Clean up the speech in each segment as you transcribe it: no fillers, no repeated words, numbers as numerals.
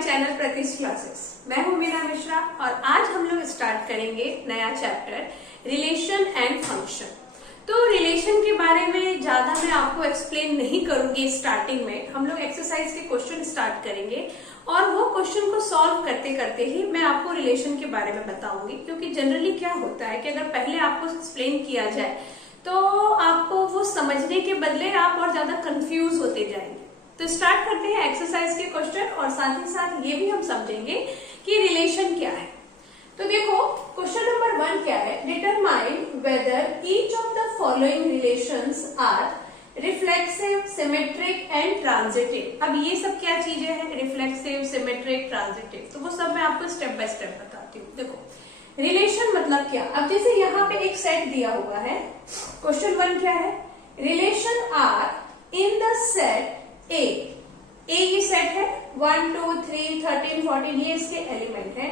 Channel प्रतिश classes. मैं हूं मीना मिश्रा और आज हम लोग स्टार्ट करेंगे नया चैप्टर रिलेशन एंड फंक्शन। तो रिलेशन के बारे में ज्यादा मैं आपको एक्सप्लेन नहीं करूंगी। स्टार्टिंग में हम लोग एक्सरसाइज के क्वेश्चन स्टार्ट करेंगे और वो क्वेश्चन को सॉल्व करते करते ही मैं आपको रिलेशन के बारे में बताऊंगी, क्योंकि जनरली क्या होता है कि अगर पहले आपको एक्सप्लेन किया जाए तो आपको वो समझने के बदले आप और ज्यादा कंफ्यूज होते जाएंगे। तो स्टार्ट करते हैं एक्सरसाइज के क्वेश्चन और साथ ही साथ ये भी हम समझेंगे कि रिलेशन क्या है। तो देखो क्वेश्चन नंबर 1 क्या है, determine whether each of the following relations are reflexive, symmetric and transitive. अब ये सब क्या चीजें हैं, रिफ्लेक्सिव, सिमेट्रिक, ट्रांजिटिव, तो वो सब मैं आपको स्टेप बाय स्टेप बताती हूँ। देखो रिलेशन मतलब क्या। अब जैसे यहाँ पे एक सेट दिया हुआ है, क्वेश्चन 1 क्या है, relation R in the set A ये सेट है 1 2 3 13 14 ये इसके एलिमेंट है,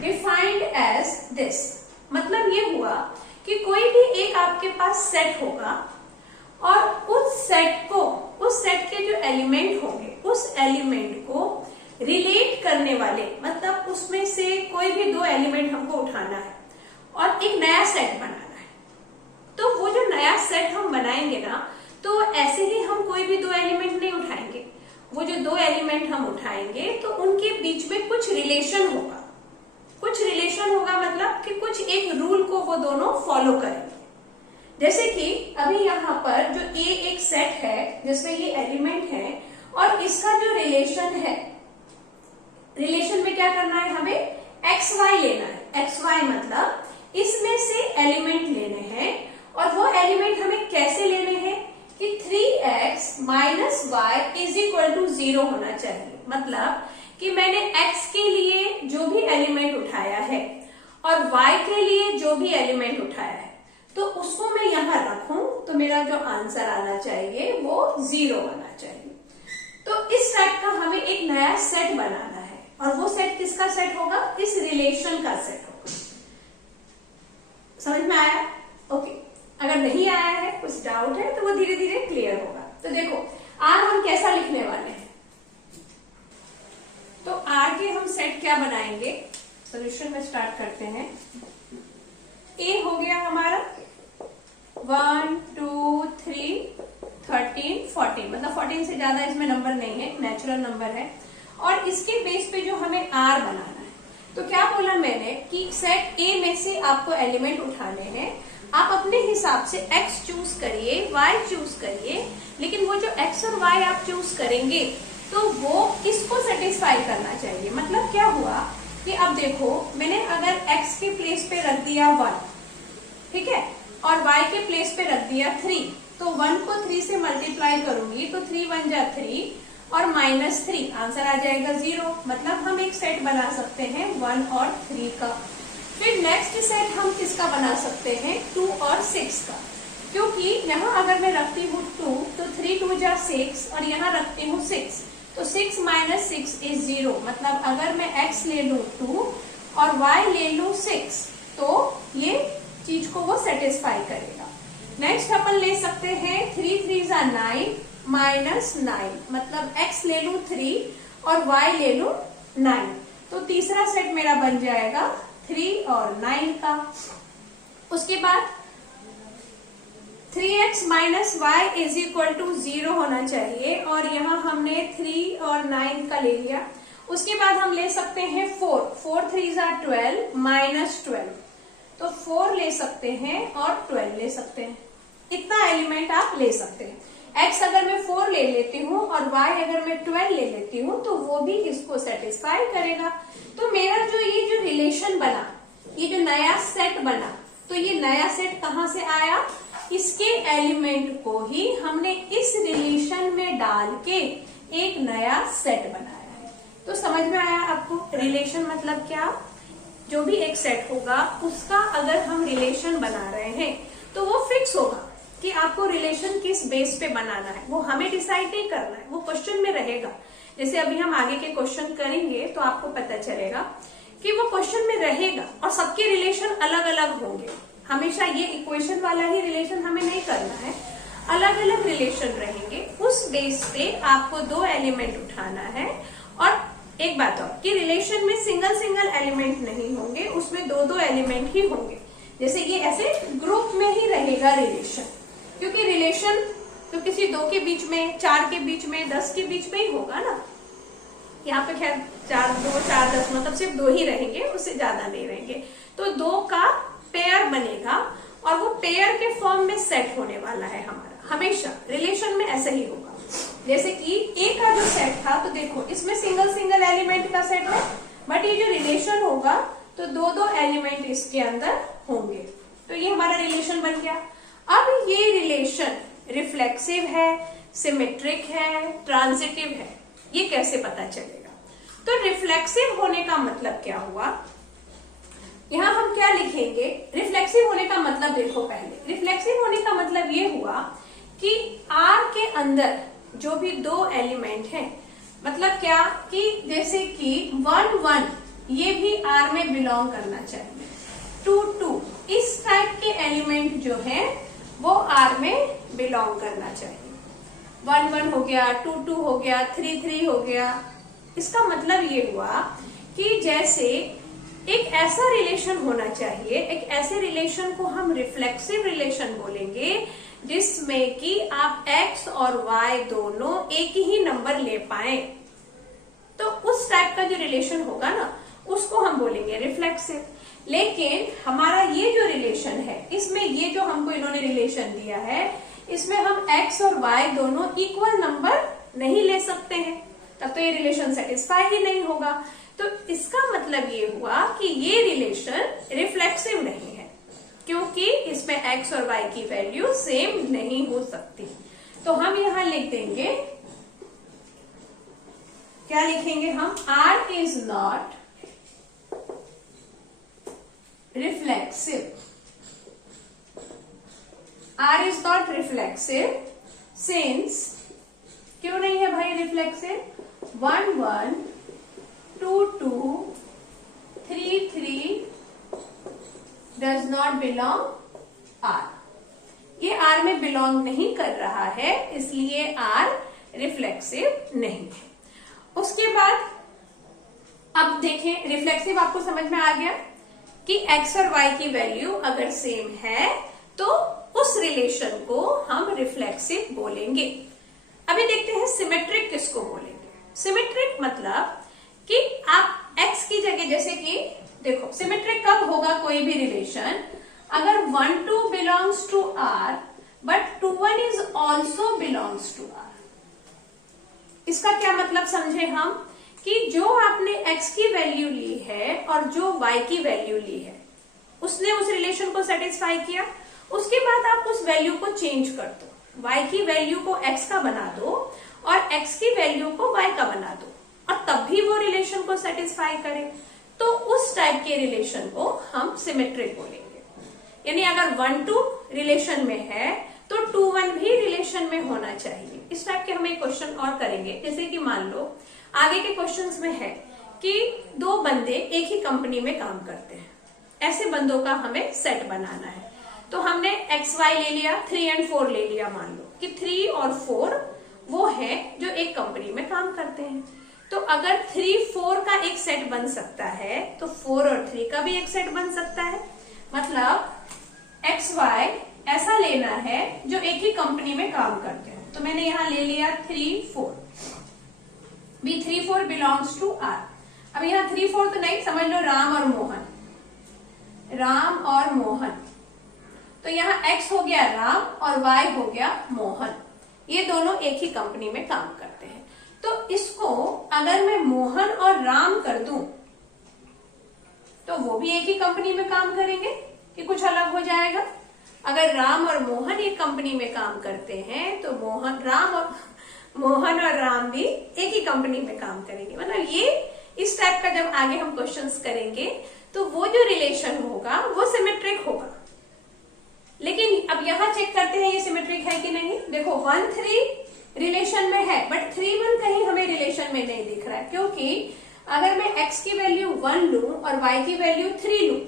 डिफाइंड एज दिस। मतलब ये हुआ कि कोई भी एक आपके पास सेट होगा और उस सेट के जो एलिमेंट होंगे उस एलिमेंट को रिलेट करने वाले, मतलब उसमें से कोई भी 2 एलिमेंट हमको उठाना है और एक नया सेट बनाना है। तो वो जो नया सेट हम बनाएंगे ना, तो ऐसे ही हम कोई भी 2 एलिमेंट नहीं उठाएंगे। वो जो 2 एलिमेंट हम उठाएंगे तो उनके बीच में कुछ रिलेशन होगा। कुछ रिलेशन होगा मतलब कि कुछ एक रूल को वो दोनों फॉलो करेंगे। जैसे कि अभी यहाँ पर जो ए एक सेट है जिसमें ये एलिमेंट है और इसका जो रिलेशन है, रिलेशन में क्या करना है, हमें एक्स वाई लेना है। एक्स वाई मतलब इसमें से एलिमेंट लेने हैं और वो एलिमेंट हमें कैसे लेने हैं कि 3x minus Y is equal to 0 होना चाहिए। मतलब कि मैंने x के लिए जो भी एलिमेंट उठाया है और y के लिए जो भी एलिमेंट उठाया है तो उसको मैं यहां रखूं तो मेरा जो आंसर आना चाहिए वो 0 आना चाहिए। तो इस टाइप का हमें एक नया सेट बनाना है और वो सेट किसका सेट होगा, इस रिलेशन का सेट होगा। समझ में आया? ओके। अगर नहीं आया है, कुछ डाउट है तो वो धीरे धीरे क्लियर होगा। तो देखो आर हम कैसा लिखने वाले हैं, तो आर के हम सेट क्या बनाएंगे, सोल्यूशन में स्टार्ट करते हैं। ए हो गया हमारा 1 2 3 13 14, मतलब 14 से ज्यादा इसमें नंबर नहीं है, नेचुरल नंबर है। और इसके बेस पे जो हमें आर बनाना है, तो क्या बोला मैंने कि सेट ए में से आपको एलिमेंट उठाने हैं। आप अपने हिसाब से x चूज करिए, y चूज करिए, लेकिन वो जो x और y आप चूज करेंगे तो वो किसको सेटिस्फाई करना चाहिए। मतलब क्या हुआ कि अब देखो मैंने अगर x के प्लेस पे रख दिया 1, ठीक है, और y के प्लेस पे रख दिया 3, तो 1 को 3 से मल्टीप्लाई करूंगी तो 3 1 जा 3 और -3 आंसर आ जाएगा 0। मतलब हम एक सेट बना सकते हैं 1 और 3 का। फिर नेक्स्ट सेट हम किसका बना सकते हैं, 2 और 6 का, क्योंकि यहाँ अगर मैं रखती हूँ 2 तो 3 2 जा 6 और यहाँ रखती हूँ 6, तो 6 माइनस 6 इज 0। मतलब अगर मैं x ले लूँ 2 और y ले लूँ 6 तो ये चीज को वो सेटिस्फाई करेगा। नेक्स्ट अपन ले सकते हैं 3 3 जा 9 माइनस 9, मतलब x ले लूँ 3 और y ले लूँ 9, तो तीसरा सेट मेरा बन जाएगा 3 और 9 का। उसके बाद 3x minus Y is equal to 0 होना चाहिए और यहाँ हमने 3 और 9 का ले लिया। उसके बाद हम ले सकते हैं 4 3 जा 12 माइनस 12, तो 4 ले सकते हैं और 12 ले सकते हैं। इतना एलिमेंट आप ले सकते हैं। x अगर मैं 4 ले लेती हूँ और y अगर मैं 12 ले लेती हूँ तो वो भी इसको सेटिस्फाई करेगा। तो मेरा जो ये जो रिलेशन बना, ये जो नया सेट बना, तो ये नया सेट कहाँ से आया, इसके एलिमेंट को ही हमने इस रिलेशन में डाल के एक नया सेट बनाया है। तो समझ में आया आपको रिलेशन मतलब क्या, जो भी एक सेट होगा उसका अगर हम रिलेशन बना रहे हैं तो वो फिक्स होगा कि आपको रिलेशन किस बेस पे बनाना है, वो हमें डिसाइड नहीं करना है, वो क्वेश्चन में रहेगा। जैसे अभी हम आगे के क्वेश्चन करेंगे तो आपको पता चलेगा कि वो क्वेश्चन में रहेगा और सबके रिलेशन अलग अलग होंगे। हमेशा ये इक्वेशन वाला ही रिलेशन हमें नहीं करना है, अलग अलग रिलेशन रहेंगे। उस बेस पे आपको 2 एलिमेंट उठाना है और एक बात और कि रिलेशन में सिंगल सिंगल एलिमेंट नहीं होंगे, उसमें दो दो एलिमेंट ही होंगे। जैसे ये ऐसे ग्रुप में ही रहेगा रिलेशन, क्योंकि रिलेशन तो किसी दो के बीच में, चार के बीच में, 10 के बीच में ही होगा ना। यहाँ पे खैर 4, 2, 4, 10 मतलब सिर्फ 2 ही रहेंगे, उससे ज्यादा नहीं रहेंगे। तो 2 का पेयर बनेगा और वो पेयर के फॉर्म में सेट होने वाला है हमारा। हमेशा रिलेशन में ऐसा ही होगा। जैसे कि ए का जो सेट था, तो देखो इसमें सिंगल सिंगल एलिमेंट का सेट है, बट ये जो रिलेशन होगा तो दो दो एलिमेंट इसके अंदर होंगे। तो ये हमारा रिलेशन बन गया। अब ये रिलेशन रिफ्लेक्सिव है, सिमेट्रिक है, ट्रांजिटिव है, ये कैसे पता चलेगा? तो रिफ्लेक्सिव होने का मतलब क्या हुआ? यहां हम क्या लिखेंगे? रिफ्लेक्सिव होने का मतलब देखो, पहले रिफ्लेक्सिव होने का मतलब ये हुआ कि आर के अंदर जो भी दो एलिमेंट हैं, मतलब क्या कि जैसे कि 1, 1 ये भी आर में बिलोंग करना चाहिए, 2, 2 इस टाइप के एलिमेंट जो है वो आर में बिलोंग करना चाहिए। 1, 1 हो गया, 2, 2 हो गया, 3, 3 हो गया। इसका मतलब ये हुआ कि जैसे एक ऐसा रिलेशन होना चाहिए, एक ऐसे रिलेशन को हम रिफ्लेक्सिव रिलेशन बोलेंगे जिसमें कि आप x और y दोनों एक ही नंबर ले पाए। तो उस टाइप का जो रिलेशन होगा ना, उसको हम बोलेंगे रिफ्लेक्सिव। लेकिन हमारा ये जो रिलेशन है, इसमें ये जो हमको इन्होंने रिलेशन दिया है, इसमें हम x और y दोनों इक्वल नंबर नहीं ले सकते हैं, तब तो ये रिलेशन सेटिस्फाई ही नहीं होगा। तो इसका मतलब ये हुआ कि ये रिलेशन रिफ्लेक्सिव नहीं है, क्योंकि इसमें x और y की वैल्यू सेम नहीं हो सकती। तो हम यहां लिख देंगे, क्या लिखेंगे हम? R is not reflexive. R is not reflexive since, क्यों नहीं है भाई reflexive? 1, 1 2, 2 3, 3 does not belong R। ये R में बिलोंग नहीं कर रहा है, इसलिए R रिफ्लेक्सिव नहीं है। उसके बाद अब देखें, रिफ्लेक्सिव आपको समझ में आ गया कि x और y की वैल्यू अगर सेम है तो उस रिलेशन को हम रिफ्लेक्सिव बोलेंगे। अभी देखते हैं सिमेट्रिक किसको बोलेंगे। सिमेट्रिक मतलब कि आप x की जगह, जैसे कि देखो सिमेट्रिक कब होगा कोई भी रिलेशन? अगर 1, 2 belongs to R but 2, 1 is also belongs to R। इसका क्या मतलब समझे हम? कि जो आपने x की वैल्यू ली है और जो y की वैल्यू ली है, उसने उस रिलेशन को सेटिस्फाई किया। उसके बाद आप उस वैल्यू को चेंज कर दो, y की वैल्यू को x का बना दो और x की वैल्यू को y का बना दो, और तब भी वो रिलेशन को सेटिस्फाई करे, तो उस टाइप के रिलेशन को हम सिमेट्रिक बोलेंगे। यानी अगर 1, 2 रिलेशन में है तो 2, 1 भी रिलेशन में होना चाहिए। इस टाइप के हम एक क्वेश्चन और करेंगे। जैसे कि मान लो आगे के क्वेश्चंस में है कि 2 बंदे एक ही कंपनी में काम करते हैं, ऐसे बंदों का हमें सेट बनाना है। तो हमने x, y ले लिया, 3 और 4 ले लिया। मान लो कि 3 और 4 वो है जो एक कंपनी में काम करते हैं। तो अगर 3, 4 का एक सेट बन सकता है तो 4 और 3 का भी एक सेट बन सकता है। मतलब x, y ऐसा लेना है जो एक ही कंपनी में काम करते हैं। तो मैंने यहां ले लिया 3, 4 भी 3, 4 बिलोंग्स टू R। अब यहाँ 3, 4 तो नहीं, समझ लो राम और मोहन, राम और मोहन। तो यहाँ x हो गया राम और y हो गया मोहन, ये दोनों एक ही कंपनी में काम करते हैं। तो इसको अगर मैं मोहन और राम कर दूं तो वो भी एक ही कंपनी में काम करेंगे कि कुछ अलग हो जाएगा? अगर राम और मोहन एक कंपनी में काम करते हैं तो मोहन और राम भी एक ही कंपनी में काम करेंगे। मतलब ये इस टाइप का जब आगे हम क्वेश्चंस करेंगे तो वो जो रिलेशन होगा वो सिमेट्रिक होगा। लेकिन अब यहाँ चेक करते हैं ये सिमेट्रिक है कि नहीं। देखो 1, 3 रिलेशन में है बट 3, 1 कहीं हमें रिलेशन में नहीं दिख रहा है, क्योंकि अगर मैं x की वैल्यू 1 लूं और y की वैल्यू 3 लूं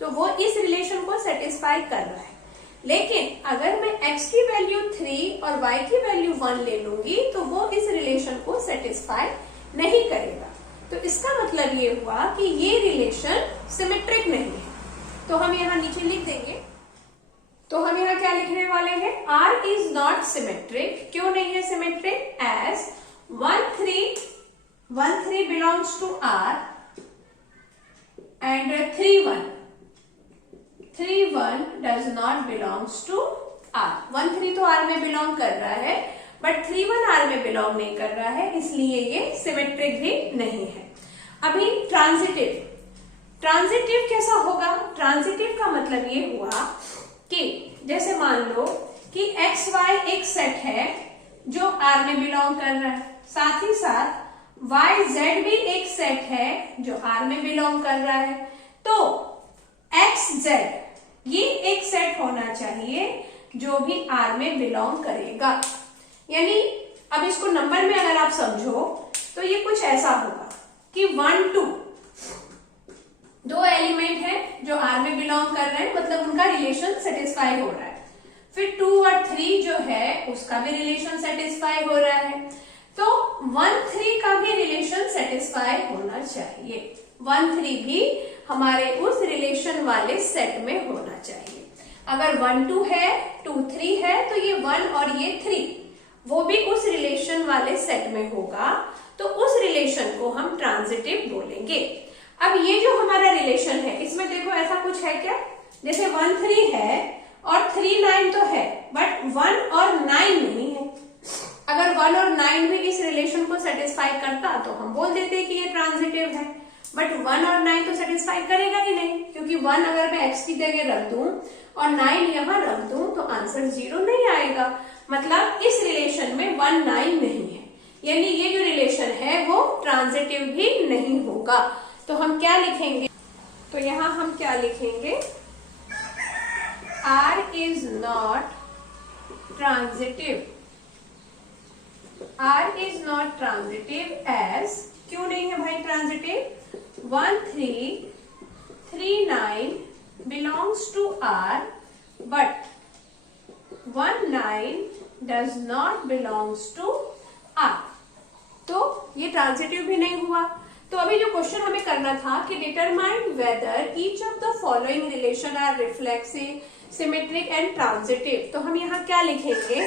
तो वो इस रिलेशन को सेटिस्फाई कर रहा है। लेकिन अगर मैं x की वैल्यू 3 और y की वैल्यू 1 ले लूंगी तो वो इस रिलेशन को सेटिस्फाई नहीं करेगा। तो इसका मतलब ये हुआ कि ये रिलेशन सिमेट्रिक नहीं है। तो हम यहाँ नीचे लिख देंगे, तो हम यहाँ क्या लिखने वाले हैं, R इज नॉट सिमेट्रिक। क्यों नहीं है symmetric? As 1 3 belongs to R and 3 1 does not belongs to R। 1 3 तो R में बिलोंग कर रहा है, बट 3 1 R में बिलोंग नहीं कर रहा है, इसलिए ये सिमेट्रिक भी नहीं है। अभी ट्रांजिटिव कैसा होगा? ट्रांजिटिव का मतलब ये हुआ कि जैसे मान लो कि एक्स वाई एक सेट है जो R में बिलोंग कर रहा है, साथ ही साथ वाई जेड भी एक सेट है जो R में बिलोंग कर रहा है। तो एक्स जेड ये एक सेट होना चाहिए जो भी R में बिलोंग करेगा। यानी अब इसको नंबर में अगर आप समझो तो ये कुछ ऐसा होगा कि 1 2 दो एलिमेंट है जो R में बिलोंग कर रहे हैं, मतलब उनका रिलेशन सेटिस्फाई हो रहा है। फिर 2 और 3 जो है उसका भी रिलेशन सेटिस्फाई हो रहा है। तो 1 3 का भी रिलेशन सेटिस्फाई होना चाहिए। 1 3 भी हमारे उस रिलेशन वाले सेट में होना चाहिए। अगर 1 2 है, 2 3 है, तो ये 1 और ये 3 वो भी उस रिलेशन वाले सेट में होगा, तो उस रिलेशन को हम ट्रांजिटिव बोलेंगे। अब ये जो हमारा रिलेशन है इसमें देखो ऐसा कुछ है क्या, जैसे 1 3 है और 3 9 तो है, बट 1 और 9 नहीं है। अगर 1 और 9 भी इस रिलेशन को सेटिस्फाई करता तो हम बोल देते कि ये ट्रांजिटिव है, बट 1 और 9 तो सेटिस्फाई करेगा ही नहीं, क्योंकि 1 अगर मैं x की जगह रख दूं और 9 यहां रख दूं तो आंसर 0 नहीं आएगा। मतलब इस रिलेशन में 1 9 नहीं है, यानी ये जो रिलेशन है वो ट्रांजिटिव भी नहीं होगा। तो हम क्या लिखेंगे, तो यहां हम क्या लिखेंगे, R is not transitive। R is not transitive as, क्यों नहीं है भाई transitive? 1 3 3 9 belongs to R, but 1 9 does not belongs to R। तो ये ट्रांजिटिव भी नहीं हुआ। तो अभी जो क्वेश्चन हमें करना था कि determine whether each of the following relation are reflexive, symmetric and transitive. तो हम यहाँ क्या लिखेंगे,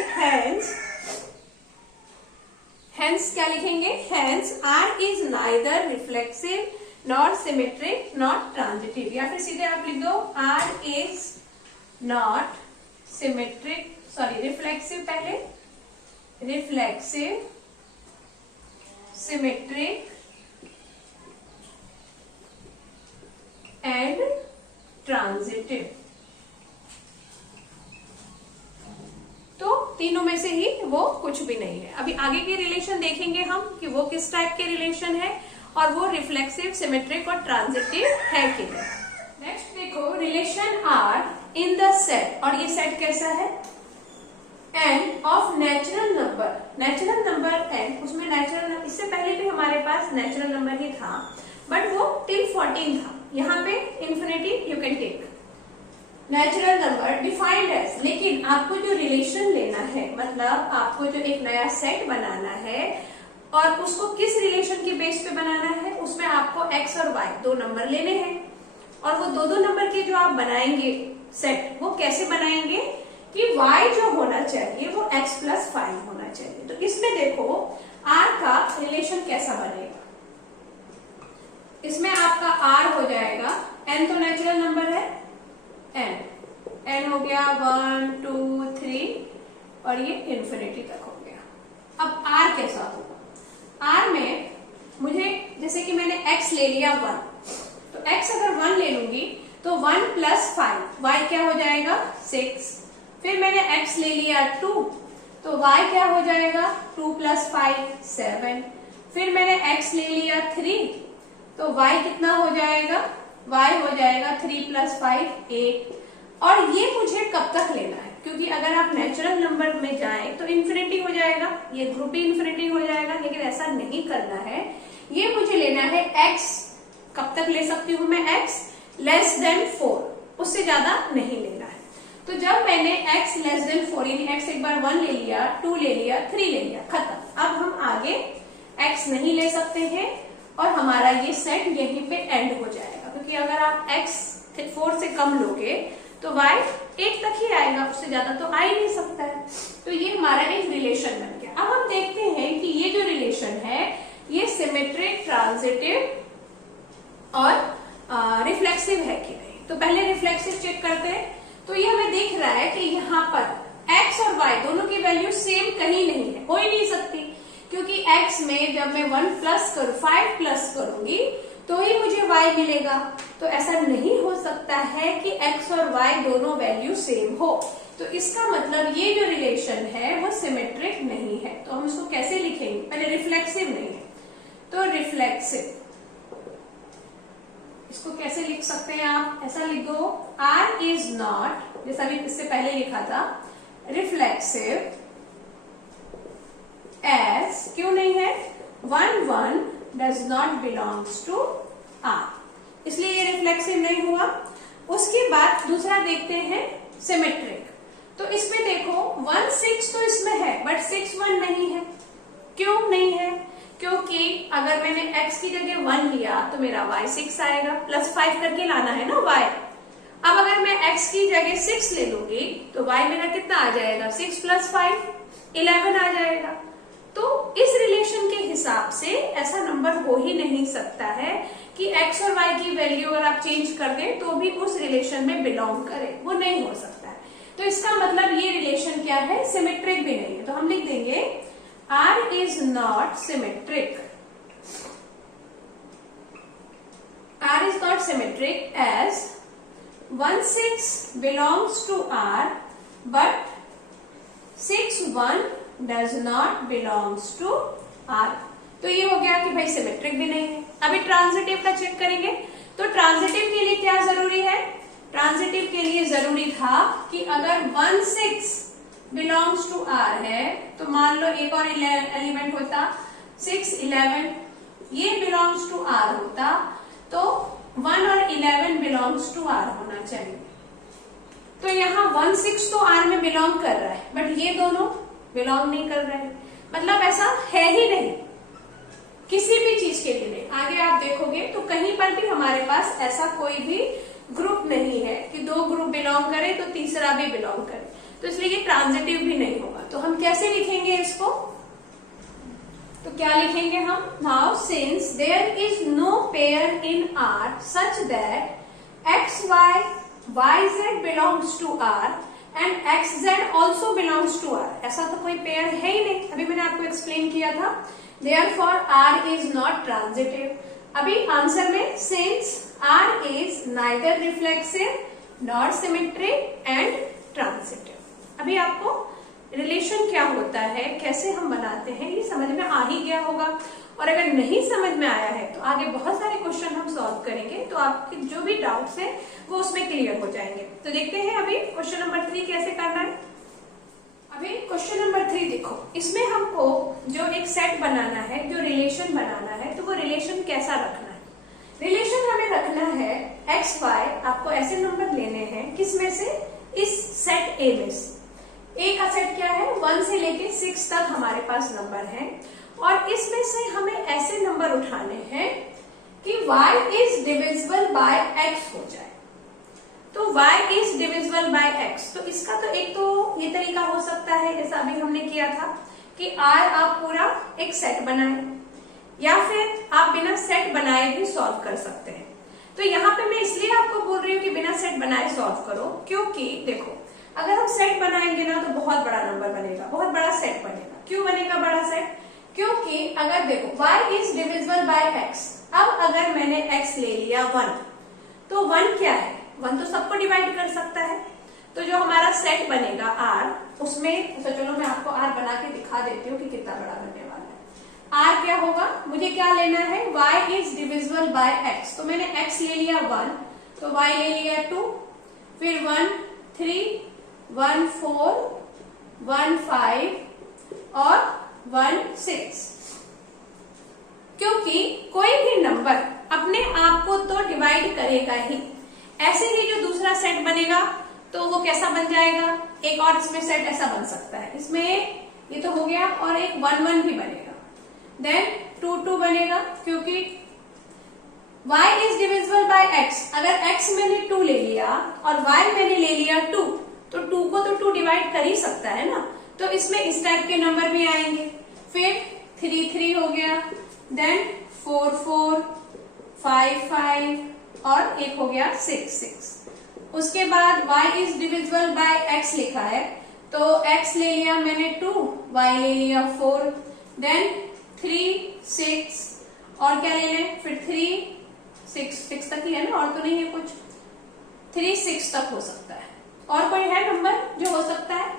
हेंस क्या लिखेंगे, hence R is neither reflexive not symmetric not transitive. या फिर सीधे आप लिख दो R is not symmetric, sorry reflexive, पहले रिफ्लेक्सिव, सिमेट्रिक एंड ट्रांजिटिव। तो तीनों में से ही वो कुछ भी नहीं है। अभी आगे के रिलेशन देखेंगे हम कि वो किस टाइप के रिलेशन है और वो रिफ्लेक्सिव, सिमेट्रिक और ट्रांजिटिव है कि नहीं। नेक्स्ट देखो, relation R in the set, और ये सेट कैसा है, N of natural number. Natural number N, उसमें नेचुरल, इससे पहले भी हमारे पास नेचुरल नंबर ही था, बट वो टिल 14 था। यहाँ पे infinity you can take. Natural number defined as, लेकिन आपको जो रिलेशन लेना है, मतलब आपको जो एक नया सेट बनाना है और उसको किस रिलेशन के बेस पे बनाना है, उसमें आपको x और y दो नंबर लेने हैं, और वो दो नंबर के जो आप बनाएंगे सेट, वो कैसे बनाएंगे कि y जो होना चाहिए वो x + 5 होना चाहिए। तो इसमें देखो r का रिलेशन कैसा बनेगा, इसमें आपका r हो जाएगा, n तो नेचुरल नंबर है, n हो गया 1 2 3 और ये इन्फिनिटी तक हो गया। अब r कैसा होगा, r में मुझे जैसे कि मैंने x ले लिया 1, तो x अगर 1 ले लूंगी तो 1 + 5, y क्या हो जाएगा 6। फिर मैंने x ले लिया 2, तो y क्या हो जाएगा 2 + 5 7। फिर मैंने x ले लिया 3, तो y कितना हो जाएगा, y हो जाएगा 3 + 5 8। और ये मुझे कब तक लेना है, क्योंकि अगर आप नेचुरल नंबर में जाएं तो इन्फिनिटी हो जाएगा, ये ग्रुप भी इन्फिनिटी हो जाएगा, लेकिन ऐसा नहीं करना है। ये मुझे लेना है x, कब तक ले सकती हूं मैं, x < 4, उससे ज्यादा नहीं लेना है। तो जब मैंने x < 4, यानी x एक बार 1 ले लिया, 2 ले लिया, 3 ले लिया, खत्म। अब हम आगे x नहीं ले सकते हैं, और हमारा ये सेट यहीं पे एंड हो जाएगा, क्योंकि अगर आप x 4 से कम लोगे तो y 1 तक ही आएगा, उससे ज्यादा तो आ ही नहीं सकता है। तो ये हमारा एक रिलेशन बन गया। अब हम देखते हैं कि ये जो रिलेशन है ये सिमेट्रिक, ट्रांजिटिव और रिफ्लेक्सिव है कि नहीं। तो पहले रिफ्लेक्सिव चेक करते हैं। तो ये हमें दिख रहा है कि यहाँ पर x और y दोनों की वैल्यू सेम कहीं नहीं है, हो ही नहीं सकती, क्योंकि x में जब मैं 1 प्लस करूँ, 5 प्लस करूंगी तो ही मुझे y मिलेगा। तो ऐसा नहीं हो सकता है कि x और y दोनों वैल्यू सेम हो। तो इसका मतलब ये जो रिलेशन है वो सिमेट्रिक नहीं है। तो हम इसको कैसे लिखेंगे? पहले रिफ्लेक्सिव नहीं है, तो रिफ्लेक्सिव इसको कैसे लिख सकते हैं आप? ऐसा लिख दो, R इज नॉट, जैसा भी इससे पहले लिखा था, रिफ्लेक्सिव एस, क्यों नहीं है? 1 does not belongs to R, इसलिए ये रिफ्लेक्सिव नहीं हुआ। उसके बाद दूसरा देखते हैं सिमेट्रिक। तो इसमें देखो 1 6 तो इसमें है, बट 6 1 नहीं है। क्यों नहीं है? क्योंकि अगर मैंने x की जगह 1 लिया तो मेरा y 6 आएगा, प्लस 5 करके लाना है ना y। अब अगर मैं x की जगह 6 ले लूंगी तो y मेरा कितना आ जाएगा? 6 प्लस 5 11 आ जाएगा। तो इस रिलेशन के हिसाब से ऐसा नंबर हो ही नहीं सकता है कि x और y की वैल्यू अगर आप चेंज कर दें तो भी उस रिलेशन में बिलोंग करे, वो नहीं हो सकता है। तो इसका मतलब ये रिलेशन क्या है? सिमेट्रिक भी नहीं है। तो हम लिख देंगे R is not symmetric. R is not symmetric as 1 6 belongs to R, but 6 1 does not belongs to R. तो ये हो गया कि भाई सिमेट्रिक भी नहीं है। अभी ट्रांजिटिव का चेक करेंगे। तो ट्रांजिटिव के लिए क्या जरूरी है? ट्रांजिटिव के लिए जरूरी था कि अगर 1 6 बिलोंग्स टू R है तो मान लो एक और एलिमेंट होता 6 11, ये बिलोंग्स टू R होता, तो 1 और 11 बिलोंग्स टू R होना चाहिए। तो यहाँ 1 6 तो R में बिलोंग कर रहा है, बट ये दोनों बिलोंग नहीं कर रहे हैं, मतलब ऐसा है ही नहीं किसी भी चीज के लिए। आगे आप देखोगे तो कहीं पर भी हमारे पास ऐसा कोई भी ग्रुप नहीं है कि 2 ग्रुप बिलोंग करे तो तीसरा भी बिलोंग करे। तो इसलिए ये ट्रांजिटिव भी नहीं होगा। तो हम कैसे लिखेंगे इसको? तो क्या लिखेंगे हम? Now since there is no pair in R such that x y y z belongs to R and X Z also belongs to R, ऐसा तो कोई पेयर है ही नहीं। अभी मैंने आपको एक्सप्लेन किया था। Therefore R is not transitive. अभी आंसर में since R is neither reflexive not symmetric and transitive. अभी आपको रिलेशन क्या होता है, कैसे हम बनाते हैं, ये समझ में आ ही गया होगा। और अगर नहीं समझ में आया है तो आगे बहुत सारे क्वेश्चन हम सॉल्व करेंगे, तो आपके जो भी डाउट्स हैं वो उसमें क्लियर हो जाएंगे। तो देखते हैं अभी क्वेश्चन नंबर 3 कैसे करना है। अभी क्वेश्चन नंबर 3 देखो, इसमें हमको जो एक सेट बनाना है, जो रिलेशन बनाना है, तो वो रिलेशन कैसा रखना है? रिलेशन हमें रखना है एक्स वाई, आपको ऐसे नंबर लेने हैं किसमें से? इस सेट ए में से। ए का सेट क्या है? 1 से लेके 6 तक हमारे पास नंबर है, और इसमें से हमें ऐसे नंबर उठाने हैं कि y is divisible by x हो जाए। तो y is divisible by x, तो इसका तो एक तो ये तरीका हो सकता है जैसा अभी हमने किया था कि R आप पूरा एक सेट बनाए, या फिर आप बिना सेट बनाए भी सॉल्व कर सकते हैं। तो यहाँ पे मैं इसलिए आपको बोल रही हूँ कि बिना सेट बनाए सॉल्व करो, क्योंकि देखो अगर हम सेट बनाएंगे ना तो बहुत बड़ा नंबर बनेगा, बहुत बड़ा सेट बनेगा। क्यों बनेगा बड़ा सेट? क्योंकि अगर देखो y is divisible by x, अब अगर मैंने x ले लिया 1, तो 1 क्या है? 1 तो सबको डिवाइड कर सकता है। तो जो हमारा सेट बनेगा R, उसमें तो चलो मैं आपको R बना के दिखा देती हूँ कि कितना बड़ा बनने वाला है। R क्या होगा? मुझे क्या लेना है? y is divisible by x, तो मैंने x ले लिया 1, तो y ले लिया 2, फिर 1 3 1 4 1 5 और 1 6। क्योंकि कोई भी नंबर अपने आप को तो डिवाइड करेगा ही, ऐसे ही जो दूसरा सेट बनेगा तो वो कैसा बन जाएगा? एक और इसमें सेट ऐसा बन सकता है, इसमें ये तो हो गया, और एक 1 1 भी बनेगा, देन 2 2 बनेगा, क्योंकि y is divisible by x, अगर x मैंने 2 ले लिया और y मैंने ले लिया 2, तो 2 को तो 2 डिवाइड कर ही सकता है ना, तो इसमें इस टाइप के नंबर भी आएंगे। फिर 3 3 हो गया, देन 4 4, 5 5 और एक हो गया 6 6। उसके बाद y is divisible by x लिखा है, तो x ले लिया मैंने 2, y ले लिया 4, देन 3 6 और क्या ले लें, फिर 3 6 तक ही है ना, और तो नहीं है कुछ, 3 6 तक हो सकता है। और कोई है नंबर जो हो सकता है?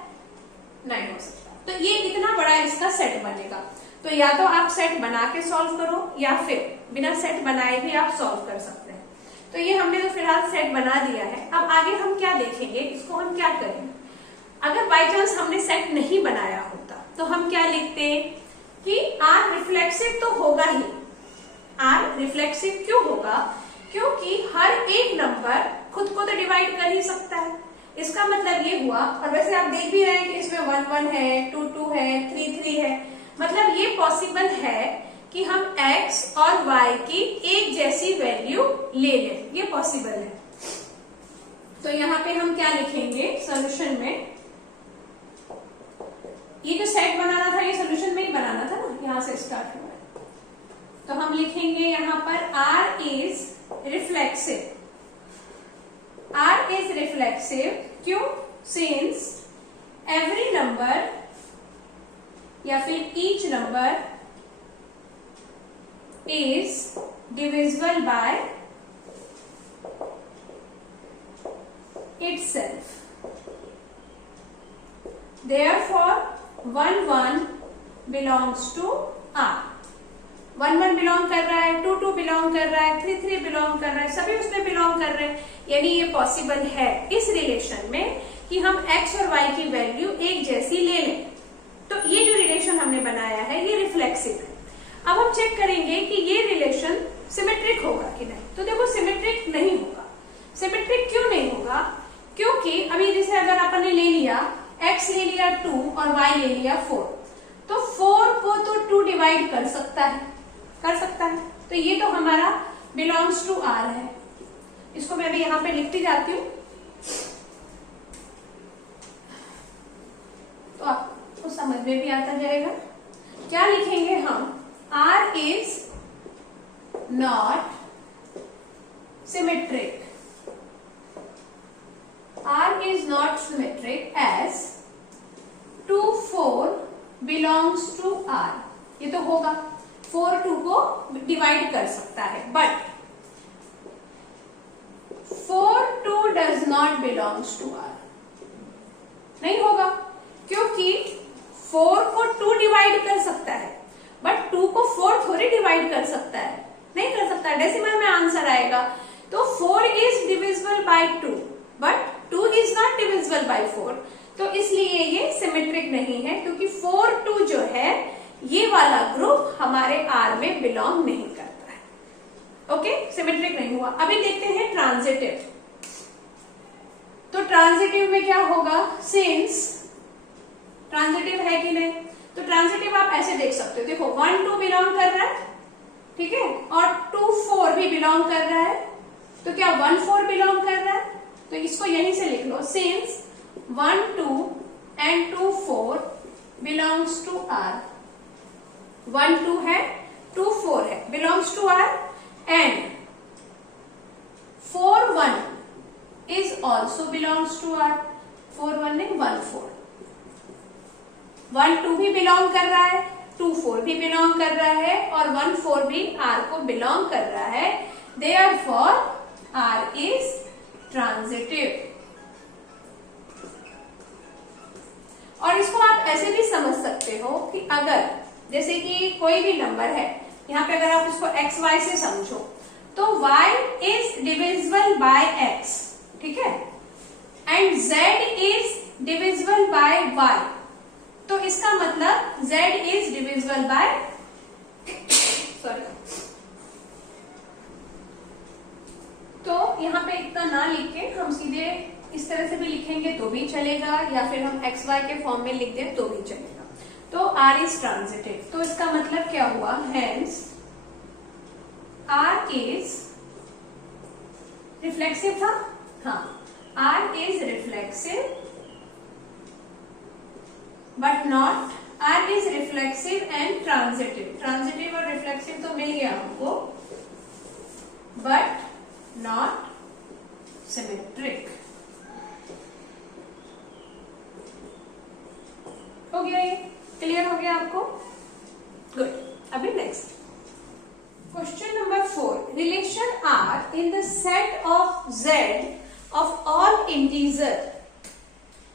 नहीं हो सकता। तो ये इतना बड़ा इसका सेट बनेगा। तो या तो आप सेट बना के सॉल्व करो या फिर बिना सेट बनाए भी आप सॉल्व कर सकते हैं। तो ये हमने तो फिलहाल सेट बना दिया है। अब आगे हम क्या देखेंगे, इसको हम क्या करेंगे। अगर बाई चांस हमने सेट नहीं बनाया होता तो हम क्या लिखते कि आर रिफ्लेक्सिव तो होगा ही। आर रिफ्लेक्सिव क्यों होगा? क्योंकि हर एक नंबर खुद को तो डिवाइड कर ही सकता है। इसका मतलब ये हुआ, और वैसे आप देख भी रहे हैं कि इसमें 1 1 है, 2 2 है, 3 3 है, मतलब ये पॉसिबल है कि हम x और y की एक जैसी वैल्यू ले लें, ये पॉसिबल है। तो यहाँ पे हम क्या लिखेंगे सोल्यूशन में, ये जो सेट बनाना था ये सोल्यूशन में ही बनाना था ना, यहां से स्टार्ट हुआ है। तो हम लिखेंगे यहां पर r is reflexive. R is reflexive क्यों? Since every number या फिर each number is divisible by itself. Therefore, 1 1 belongs to R. 1 1 belong कर रहा है, 2 2 बिलोंग कर रहा है, 3 3 बिलोंग कर रहा है, सभी उसमें बिलोंग कर रहे हैं। यानी ये पॉसिबल है इस रिलेशन में कि हम x और y की वैल्यू एक जैसी ले लें। तो ये जो रिलेशन हमने बनाया है ये रिफ्लेक्सिव है। अब हम चेक करेंगे कि ये रिलेशन सिमेट्रिक होगा कि नहीं। तो देखो सिमेट्रिक नहीं होगा। सिमेट्रिक क्यों नहीं होगा? क्योंकि अभी जैसे अगर अपन ने ले लिया x ले लिया 2 और y ले लिया 4, तो 4 को तो 2 डिवाइड कर सकता है, तो ये तो हमारा बिलोंग्स टू R है। इसको मैं अभी यहां पे लिखती जाती हूँ, तो आपको समझ में भी आता जाएगा। क्या लिखेंगे हम? R is not symmetric. R is not symmetric as 2 4 belongs to R। ये तो होगा, 4 2 को डिवाइड कर सकता है, but 4 2 does not belongs to R। नहीं होगा, क्योंकि 4 को 2 डिवाइड कर सकता है, बट 2 को 4 थोड़ी डिवाइड कर सकता है, नहीं कर सकता। डेसिमल में आंसर आएगा। तो 4 is divisible by 2, but 2 is not divisible by 4। तो इसलिए ये सिमेट्रिक नहीं है, क्योंकि 4 2 जो है ये वाला ग्रुप हमारे R में बिलोंग नहीं करता है। ओके, सिमेट्रिक नहीं हुआ। अभी देखते हैं ट्रांजिटिव। तो ट्रांजिटिव में क्या होगा? सिंस ट्रांजिटिव है कि नहीं, तो ट्रांजिटिव आप ऐसे देख सकते हो। देखो 1 2 बिलोंग कर रहा है, ठीक है, और 2 4 भी बिलोंग कर रहा है। तो क्या 1 4 बिलोंग कर रहा है? तो इसको यहीं से लिख लो, since 1 2 and 2 4 belongs to R। 1 2 है, 2 4 है, belongs to R, and 4 1 is also belongs to R। 4 1 नहीं, 1 4। 1 2 भी बिलोंग कर रहा है, 2 4 भी बिलोंग कर रहा है, और 1 4 भी R को बिलोंग कर रहा है। Therefore, R is transitive. और इसको आप ऐसे भी समझ सकते हो कि अगर जैसे कि कोई भी नंबर है, यहाँ पे अगर आप इसको x y से समझो, तो y is divisible by x, ठीक है, and z is divisible by y। तो इसका मतलब z इज डिविजिबल बाय तो यहाँ पे इतना ना लिख के हम सीधे इस तरह से भी लिखेंगे तो भी चलेगा, या फिर हम एक्स वाई के फॉर्म में लिख दें तो भी चलेगा। तो R इज ट्रांजिटिव। तो इसका मतलब क्या हुआ? हेंस R इज रिफ्लेक्सिव था, हाँ, R is reflexive but not, R is reflexive and transitive, transitive और reflexive तो मिल गया हमको, but not symmetric। हो गया, ये क्लियर हो गया आपको? गुड। अभी next question number 4, relation R in the set of Z of all integer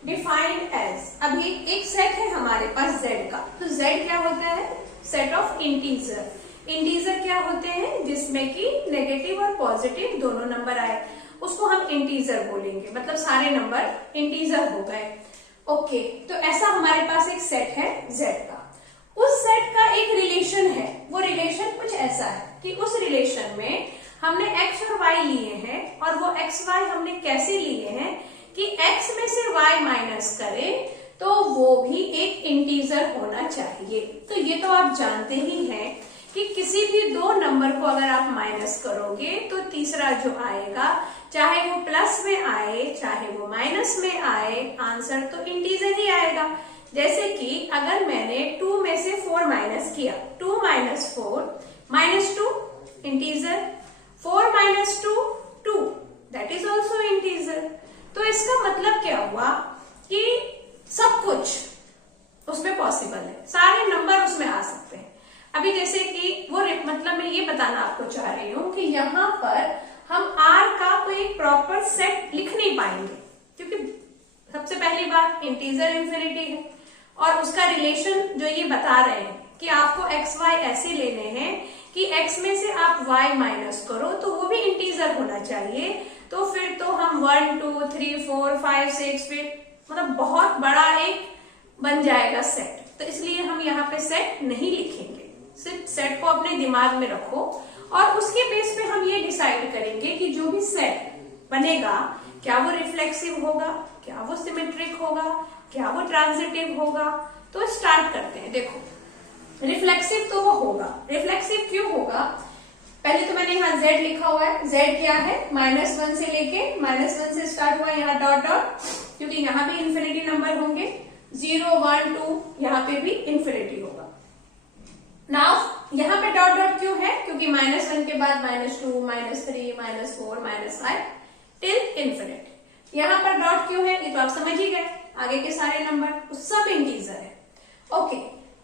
defined as, अभी एक सेट है हमारे पास Z का, तो Z क्या होता है? Set of integer. इंटीजर क्या होते हैं? जिसमें कि नेगेटिव और पॉजिटिव दोनों नंबर आए, उसको हम इंटीजर बोलेंगे, मतलब सारे नंबर इंटीजर हो गए। ओके, तो ऐसा हमारे पास एक सेट है Z का। उस सेट का एक रिलेशन है, वो रिलेशन कुछ ऐसा है कि उस रिलेशन में हमने x और y लिए हैं, और वो x y हमने कैसे लिए हैं कि x में से y माइनस करें तो वो भी एक इंटीजर होना चाहिए। तो ये तो आप जानते ही हैं कि किसी भी दो नंबर को अगर आप माइनस करोगे तो तीसरा जो आएगा, चाहे वो प्लस में आए चाहे वो माइनस में आए, आंसर तो इंटीजर ही आएगा। जैसे कि अगर मैंने 2 में से 4 माइनस किया, 2 minus 4 -2 integer, 4 minus 2 2, that is also integer. तो इसका मतलब क्या हुआ कि सब कुछ उसमें पॉसिबल है, सारे नंबर उसमें आ सकते हैं। अभी जैसे कि वो मतलब मैं ये बताना आपको चाह रही हूँ कि यहाँ पर हम R का कोई प्रॉपर सेट लिख नहीं पाएंगे, क्योंकि सबसे पहली बात इंटीजर इंफिनिटी है, और उसका रिलेशन जो ये बता रहे हैं कि आपको एक्स वाई ऐसे लेने हैं कि x में से आप y माइनस करो तो वो भी इंटीजर होना चाहिए। तो फिर तो हम 1 2 3 4 5 6 फिर मतलब बहुत बड़ा एक बन जाएगा सेट, तो इसलिए हम यहाँ पे सेट नहीं लिखेंगे। सिर्फ सेट को अपने दिमाग में रखो और उसके बेस पे हम ये डिसाइड करेंगे कि जो भी सेट बनेगा क्या वो रिफ्लेक्सिव होगा, क्या वो सिमेट्रिक होगा, क्या वो ट्रांजिटिव होगा। तो स्टार्ट करते हैं। देखो, रिफ्लेक्सिव तो वो होगा। रिफ्लेक्सिव क्यों होगा? पहले तो मैंने यहाँ z लिखा हुआ है। z क्या है? -1 से लेके -1 से स्टार्ट हुआ, यहाँ डॉट डॉट, क्योंकि यहाँ भी इंफिनिटी नंबर होंगे। 0 1 2 यहाँ पे भी इंफिनिटी होगा। नाउ यहाँ पे डॉट डॉट क्यों है? क्योंकि -1 के बाद -2 -3 -4 -5 टिल इंफिनिट। यहाँ पर डॉट क्यों है ये तो आप समझ ही गए। आगे के सारे नंबर सब इंटीजर है। ओके,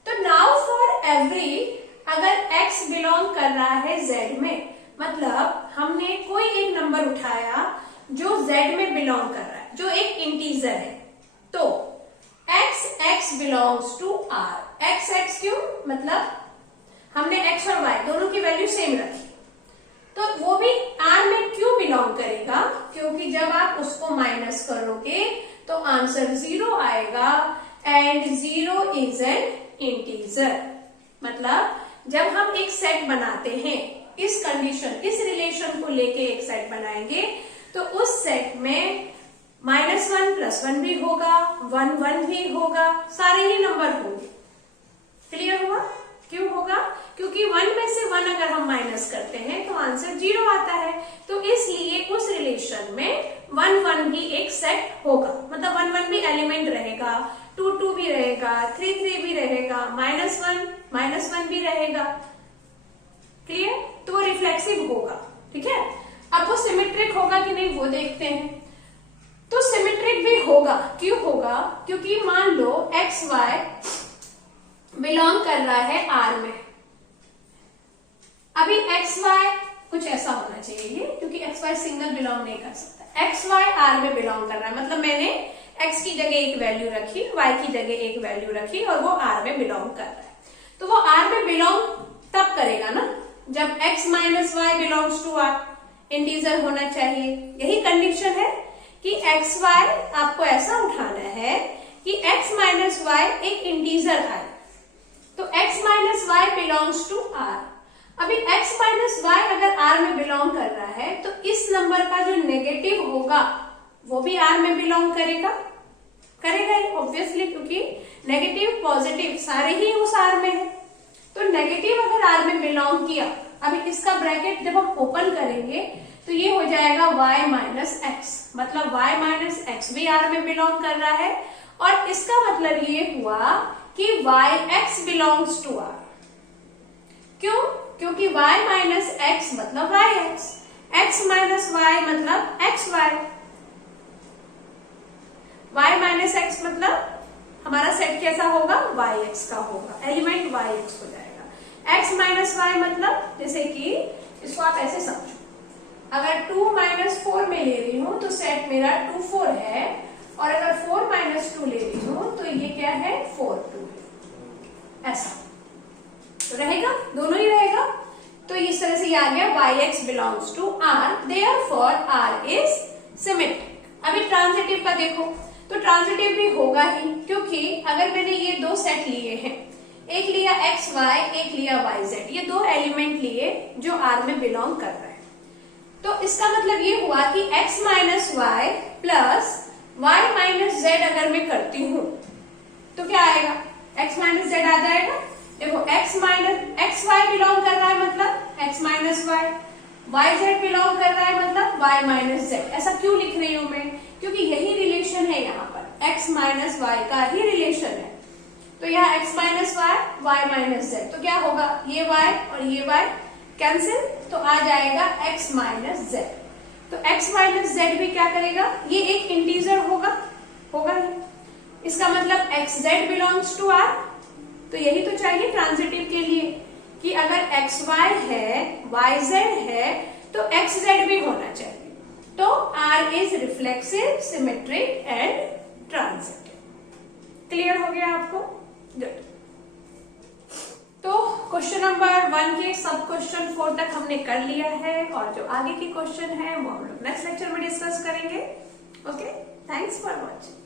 तो नाउ फॉर एवरी, अगर x बिलोंग कर रहा है z में, मतलब हमने कोई एक नंबर उठाया जो z में बिलोंग कर रहा है, जो एक इंटीजर है, तो x belongs to r। x क्यों? मतलब हमने x और y दोनों की वैल्यू सेम रखी, तो वो भी r में क्यों बिलोंग करेगा? क्योंकि जब आप उसको माइनस करोगे तो आंसर 0 आएगा, एंड 0 इज एन इंटीजर। मतलब जब हम एक सेट बनाते हैं, इस कंडीशन, इस रिलेशन को लेके एक सेट बनाएंगे, तो उस सेट में -1 +1 भी होगा, 1 1 भी होगा, सारे ही नंबर होंगे। क्लियर हुआ? क्यों होगा? क्योंकि 1 में से 1 अगर हम माइनस करते हैं तो आंसर 0 आता है। तो इसलिए उस रिलेशन में 1 1 भी एक सेट होगा, मतलब 1 1 भी एलिमेंट रहेगा, 2 2 भी रहेगा, 3 3 भी रहेगा, -1 भी रहेगा। क्लियर? तो रिफ्लेक्सिव होगा। ठीक है, अब वो सिमेट्रिक होगा कि नहीं वो देखते हैं। तो सिमेट्रिक भी होगा। क्यों होगा? क्योंकि मान लो एक्स वाई बिलोंग कर रहा है आर में। अभी एक्स वाई कुछ ऐसा होना चाहिए, क्योंकि एक्स वाई सिंगल बिलोंग नहीं कर सकता। एक्स वाई आर में बिलोंग कर रहा है, मतलब मैंने x की जगह एक वैल्यू रखी, y की जगह एक वैल्यू रखी, और वो r में बिलोंग कर रहा है। तो वो r में बिलोंग तब करेगा ना जब x minus Y belongs to r, integer होना चाहिए। यही कंडीशन है कि एक्स वाई आपको ऐसा उठाना है कि x माइनस वाई एक इंटीजर आए, तो x minus Y belongs to r। अभी x माइनस वाई अगर r में बिलोंग कर रहा है तो इस नंबर का जो नेगेटिव होगा वो भी r में बिलोंग करेगा ही ऑब्वियसली, क्योंकि नेगेटिव पॉजिटिव सारे ही उस r में है। तो नेगेटिव अगर r में बिलोंग किया, अभी इसका ब्रैकेट जब हम ओपन करेंगे तो ये हो जाएगा y माइनस एक्स, मतलब y माइनस एक्स भी R में बिलोंग कर रहा है, और इसका मतलब ये हुआ कि yx बिलोंग्स टू R। क्यों? क्योंकि y माइनस एक्स मतलब yx, x माइनस y मतलब xy, y माइनस एक्स मतलब हमारा सेट कैसा होगा, yx का होगा, एलिमेंट yx हो जाएगा। x माइनस y मतलब, जैसे कि इसको आप ऐसे समझो, अगर 2 माइनस 4 में ले रही हूं तो सेट मेरा 2 4 है, और अगर 4 माइनस 2 ले रही हूं तो ये क्या है, 4 2 है, ऐसा तो रहेगा, दोनों ही रहेगा। तो इस तरह से ये आ गया yx belongs to r, therefore r is symmetric. अभी ट्रांजिटिव का देखो, तो ट्रांजिटिव भी होगा ही, क्योंकि अगर मैंने ये दो सेट लिए हैं, एक लिया एक्स वाई, एक लिया वाई जेड, ये दो एलिमेंट लिए जो आर में बिलोंग कर रहे हैं, तो इसका मतलब ये हुआ कि x minus Y plus Y minus Z अगर मैं करती हूं तो क्या आएगा, x माइनस जेड आ जाएगा। देखो x minus X Y belong कर रहा है मतलब x minus Y, Y Z belong कर रहा है मतलब y माइनस जेड। ऐसा क्यों लिख रही हूं मैं, क्योंकि यही रिलेशन है यहाँ पर, x माइनस वाई का ही रिलेशन है। तो यहाँ x minus Y, Y minus Z, तो क्या होगा, ये y और ये y कैंसिल, तो आ जाएगा x माइनस जेड। तो x माइनस जेड भी क्या करेगा, ये एक इंटीजर होगा, होगा ही, इसका मतलब X Z belongs to R. तो यही तो चाहिए ट्रांजिटिव के लिए कि अगर एक्स वाई है, वाई जेड है, तो एक्स जेड भी होना चाहिए। तो R is reflexive, symmetric and transitive. Clear हो गया आपको? गुड। तो क्वेश्चन नंबर 1 के सब क्वेश्चन 4 तक हमने कर लिया है, और जो आगे के क्वेश्चन है वो हम लोग नेक्स्ट लेक्चर में डिस्कस करेंगे। Okay, thanks for watching.